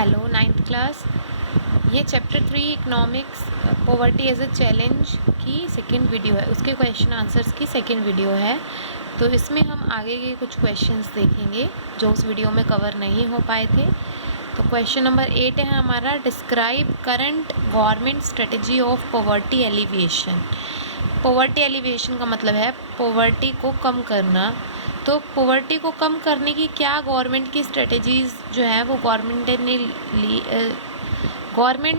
Hello ninth class. ये chapter 3 economics poverty as a challenge की second video है, उसके क्वेश्चन आंसर्स की सेकंड वीडियो है। तो इसमें हम आगे के कुछ क्वेश्चंस देखेंगे जो उस वीडियो में कवर नहीं हो पाए थे। तो क्वेश्चन नंबर 8 है हमारा, describe current government strategy of poverty alleviation. Poverty alleviation का मतलब है पॉवर्टी को कम करना। तो पॉवर्टी को कम करने की क्या गवर्नमेंट की स्ट्रेटजीज़ जो है वो गवर्नमेंट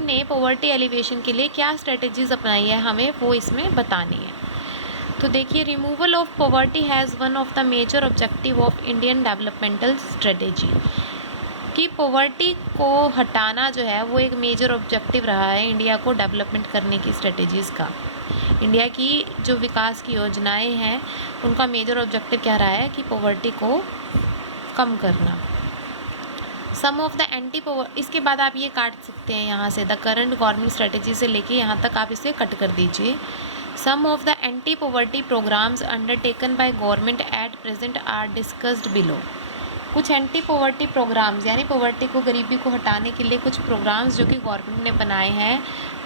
ने पॉवर्टी एलिवेशन के लिए क्या स्ट्रेटजीज़ अपनाई है, हमें वो इसमें बतानी है। तो देखिए, removal of poverty has one of the major objective of Indian developmental strategy. कि पॉवर्टी को हटाना जो है वो एक मेजर ऑब्जेक्टिव रहा है इंडिया को डेवलपमेंट करने की स्ट्रेटजीज़ का। इंडिया की जो विकास की योजनाएं हैं उनका मेजर ऑब्जेक्टिव क्या रहा है कि पॉवर्टी को कम करना। सम ऑफ द एंटी पॉवर, इसके बाद आप ये काट सकते हैं यहाँ से, द करंट गवर्नमेंट स्ट्रेटजी से लेके यहाँ तक आप इसे कट कर दीजिए। Some of the anti poverty programmes undertaken by government at present are discussed below. कुछ एंटी पॉवर्टी प्रोग्राम्स यानी पॉवर्टी को, गरीबी को हटाने के लिए कुछ प्रोग्राम्स जो कि गवर्नमेंट ने बनाए हैं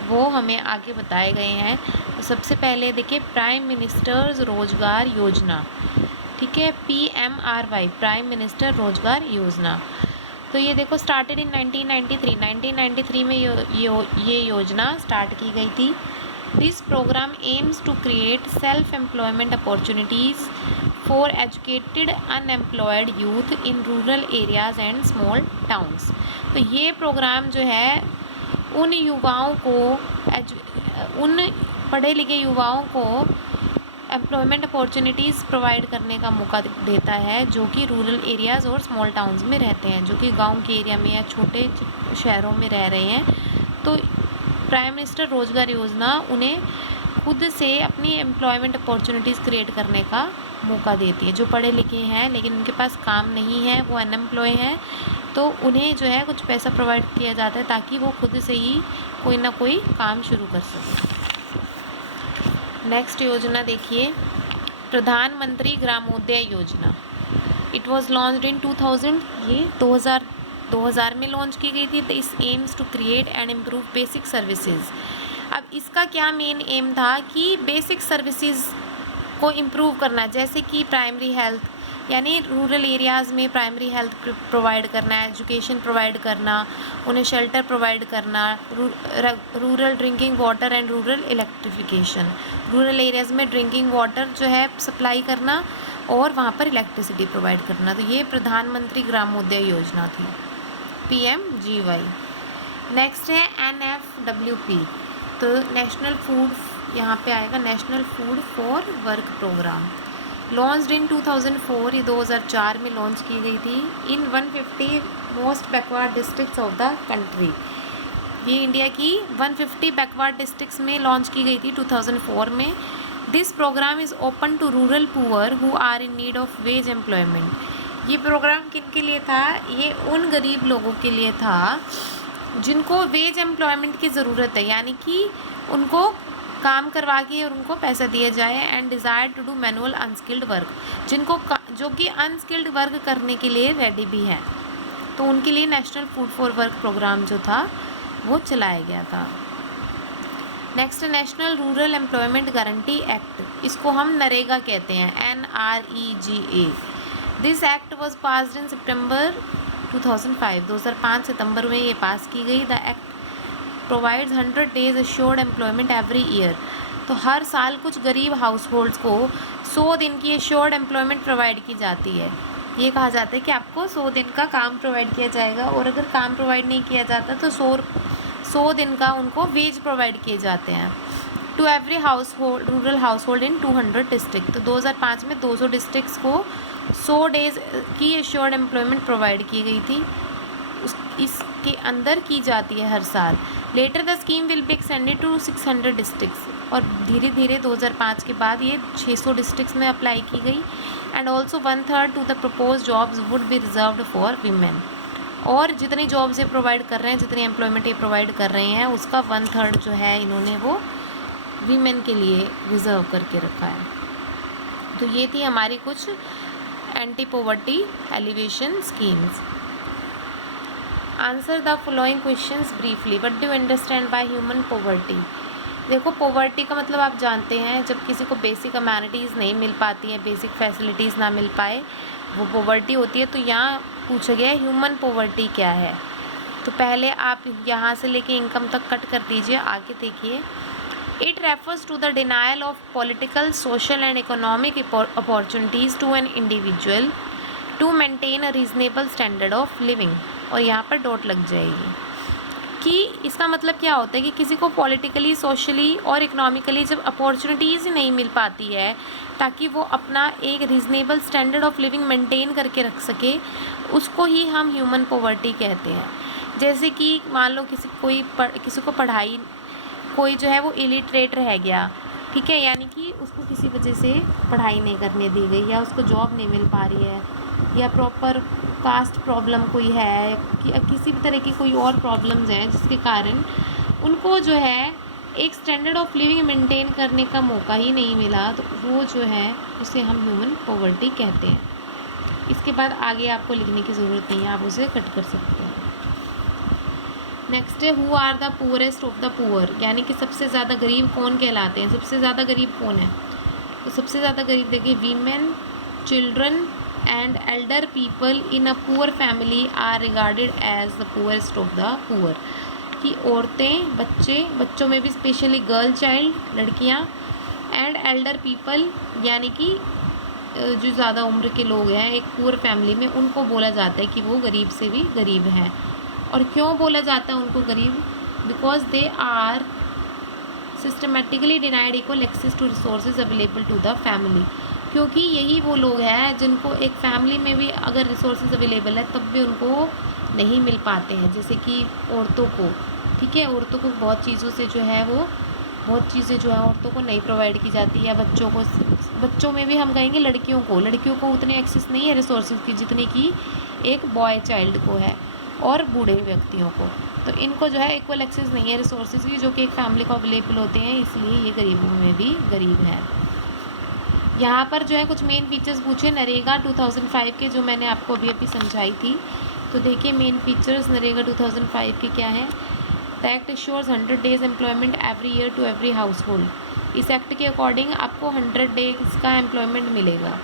वो हमें आगे बताए गए हैं। तो सबसे पहले देखिए, प्राइम मिनिस्टर्स रोजगार योजना, ठीक है, PMRY, प्राइम मिनिस्टर रोजगार योजना। तो ये देखो, स्टार्टेड इन 1993 में ये योजना स्टार्ट की गई थी। This program aims to create self employment opportunities for educated unemployed youth in rural areas and small towns. तो ये प्रोग्राम जो है उन युवाओं को, उन पढ़े लिखे युवाओं को एम्प्लॉयमेंट अपॉर्चुनिटीज़ प्रोवाइड करने का मौका देता है जो कि रूरल एरियाज़ और स्मॉल टाउन्स में रहते हैं, जो कि गांव के एरिया में या छोटे शहरों में रह रहे हैं। तो प्राइम मिनिस्टर रोजगार योजना उन्हें खुद से अपनी एम्प्लॉयमेंट अपॉर्चुनिटीज़ क्रिएट करने का मौका देती है। जो पढ़े लिखे हैं लेकिन उनके पास काम नहीं है, वो अनएम्प्लॉय हैं, तो उन्हें जो है कुछ पैसा प्रोवाइड किया जाता है ताकि वो खुद से ही कोई ना कोई काम शुरू कर सकें। नेक्स्ट योजना देखिए, प्रधानमंत्री ग्रामोदय योजना। इट वॉज लॉन्च्ड इन 2000, ये 2000 में लॉन्च की गई थी। This aims to create and improve basic services. अब इसका क्या मेन एम था कि बेसिक सर्विसेज को इम्प्रूव करना, जैसे कि प्राइमरी हेल्थ यानी रूरल एरियाज़ में प्राइमरी हेल्थ प्रोवाइड करना, एजुकेशन प्रोवाइड करना, उन्हें शेल्टर प्रोवाइड करना, rural drinking water and rural electrification, rural areas में ड्रिंकिंग वाटर जो है सप्लाई करना और वहाँ पर इलेक्ट्रिसिटी प्रोवाइड करना। तो ये प्रधानमंत्री ग्रामोदय योजना थी, PMGY। नेक्स्ट है NFWP, तो नेशनल फूड, यहाँ पे आएगा national food for work program. Launched in 2004, ये 2004 में लॉन्च की गई थी। In 150 most backward districts of the country, ये इंडिया की 150 बैकवर्ड डिस्ट्रिक्ट्स में लॉन्च की गई थी 2004 में। This program is open to rural poor who are in need of wage employment. ये प्रोग्राम किन के लिए था? ये उन गरीब लोगों के लिए था जिनको वेज एम्प्लॉयमेंट की ज़रूरत है, यानी कि उनको काम करवा के और उनको पैसा दिया जाए। And desire to do manual unskilled work, जिनको जो कि अनस्किल्ड वर्क करने के लिए रेडी भी हैं, तो उनके लिए national food for work programme जो था वो चलाया गया था। Next, national rural employment guarantee act, इसको हम नरेगा कहते हैं, NREGA। This act was passed in September 2005, 2005 सितंबर में ये पास की गई। The act provides 100 days assured employment every year. तो हर साल कुछ गरीब हाउस होल्ड्स को 100 दिन की एश्योर्ड एम्प्लॉयमेंट प्रोवाइड की जाती है। ये कहा जाता है कि आपको 100 दिन का काम प्रोवाइड किया जाएगा, और अगर काम प्रोवाइड नहीं किया जाता तो 100 दिन का उनको वेज प्रोवाइड किए जाते हैं। To every household, rural household in 200 district. तो 2005 में 200 डिस्ट्रिक्ट्स को 100 डेज़ की एश्योर्ड एम्प्लॉयमेंट प्रोवाइड की गई थी, इसके अंदर की जाती है हर साल। Later the scheme will be extended to 600 districts, और धीरे धीरे 2005 के बाद ये 600 डिस्ट्रिक्ट्स में अप्लाई की गई। And also 1/3 to the propose jobs would be reserved for women. और जितनी जॉब्स ये प्रोवाइड कर रहे हैं, जितनी एम्प्लॉयमेंट ये प्रोवाइड कर रहे हैं, उसका 1/3 जो है इन्होंने वो वीमेन के लिए रिजर्व करके रखा है। तो ये थी हमारी कुछ anti poverty alleviation schemes. Answer the following questions briefly, what do you understand by human poverty. देखो पॉवर्टी का मतलब आप जानते हैं जब किसी को बेसिक अमेनिटीज़ नहीं मिल पाती हैं, बेसिक फैसिलिटीज़ ना मिल पाए, वो पॉवर्टी होती है। तो यहाँ पूछा गया है ह्यूमन पॉवर्टी क्या है। तो पहले आप यहाँ से लेके इनकम तक कट कर दीजिए, आगे देखिए। It refers to the denial of political, social and economic opportunities to an individual to maintain a reasonable standard of living. और यहाँ पर डॉट लग जाएगी कि इसका मतलब क्या होता है कि किसी को पॉलिटिकली, सोशली और इकोनॉमिकली जब अपॉर्चुनिटीज़ ही नहीं मिल पाती है ताकि वो अपना एक reasonable standard of living maintain करके रख सके, उसको ही हम ह्यूमन पॉवर्टी कहते हैं। जैसे कि मान लो किसी को पढ़ाई, कोई जो है वो इलिटरेट रह गया, ठीक है, यानी कि उसको किसी वजह से पढ़ाई नहीं करने दी गई, या उसको जॉब नहीं मिल पा रही है, या प्रॉपर कास्ट प्रॉब्लम कोई है, कि किसी भी तरह की कोई और प्रॉब्लम्स हैं जिसके कारण उनको जो है एक स्टैंडर्ड ऑफ लिविंग मेंटेन करने का मौका ही नहीं मिला, तो वो जो है उसे हम ह्यूमन पॉवर्टी कहते हैं। इसके बाद आगे आपको लिखने की ज़रूरत नहीं है, आप उसे कट कर सकते हैं। नेक्स्ट है who are the poorest of the poor, यानी कि सबसे ज़्यादा गरीब कौन कहलाते हैं। सबसे ज़्यादा गरीब कौन है, तो सबसे ज़्यादा गरीब देखिए women, children and elder people in a poor family are regarded as the poorest of the poor. कि औरतें, बच्चों में भी स्पेशली गर्ल चाइल्ड, लड़कियां, एंड एल्डर पीपल यानी कि जो ज़्यादा उम्र के लोग हैं एक पुअर फैमिली में, उनको बोला जाता है कि वो गरीब से भी गरीब हैं। और क्यों बोला जाता है उनको गरीब, because they are systematically denied equal access to resources available to the family. क्योंकि यही वो लोग हैं जिनको एक फैमिली में भी अगर रिसोर्सेज अवेलेबल है तब भी उनको नहीं मिल पाते हैं। जैसे कि औरतों को, ठीक है, औरतों को बहुत चीज़ों से जो है वो बहुत चीज़ें जो है औरतों को नहीं प्रोवाइड की जाती है। बच्चों में भी हम कहेंगे लड़कियों को उतने एक्सेस नहीं है रिसोर्सेज की जितने की एक बॉय चाइल्ड को है, और बूढ़े व्यक्तियों को। तो इनको जो है इक्वल एक्सेस नहीं है रिसोर्सेज की जो कि एक फैमिली को अवेलेबल होते हैं, इसलिए ये गरीबों में भी गरीब है। यहाँ पर जो है कुछ मेन फीचर्स पूछे नरेगा 2005 के, जो मैंने आपको अभी समझाई थी। तो देखिए मेन फीचर्स नरेगा 2005 के क्या हैं। The act ensures 100 days employment every year to every household. इस एक्ट के अकॉर्डिंग आपको 100 डेज का एम्प्लॉयमेंट मिलेगा।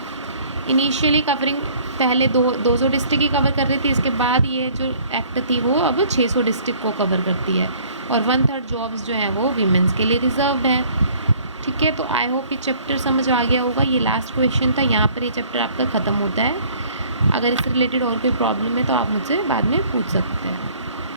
इनिशियली कवरिंग पहले 200 डिस्ट्रिक्ट ही कवर कर रही थी, इसके बाद ये जो एक्ट थी वो अब 600 डिस्ट्रिक्ट को कवर करती है, और 1/3 जॉब्स जो हैं वो वीमेंस के लिए रिजर्व्ड है। ठीक है, तो आई होप ये चैप्टर समझ आ गया होगा। ये लास्ट क्वेश्चन था, यहाँ पर ये चैप्टर आपका ख़त्म होता है। अगर इससे रिलेटेड और कोई प्रॉब्लम है तो आप मुझसे बाद में पूछ सकते हैं।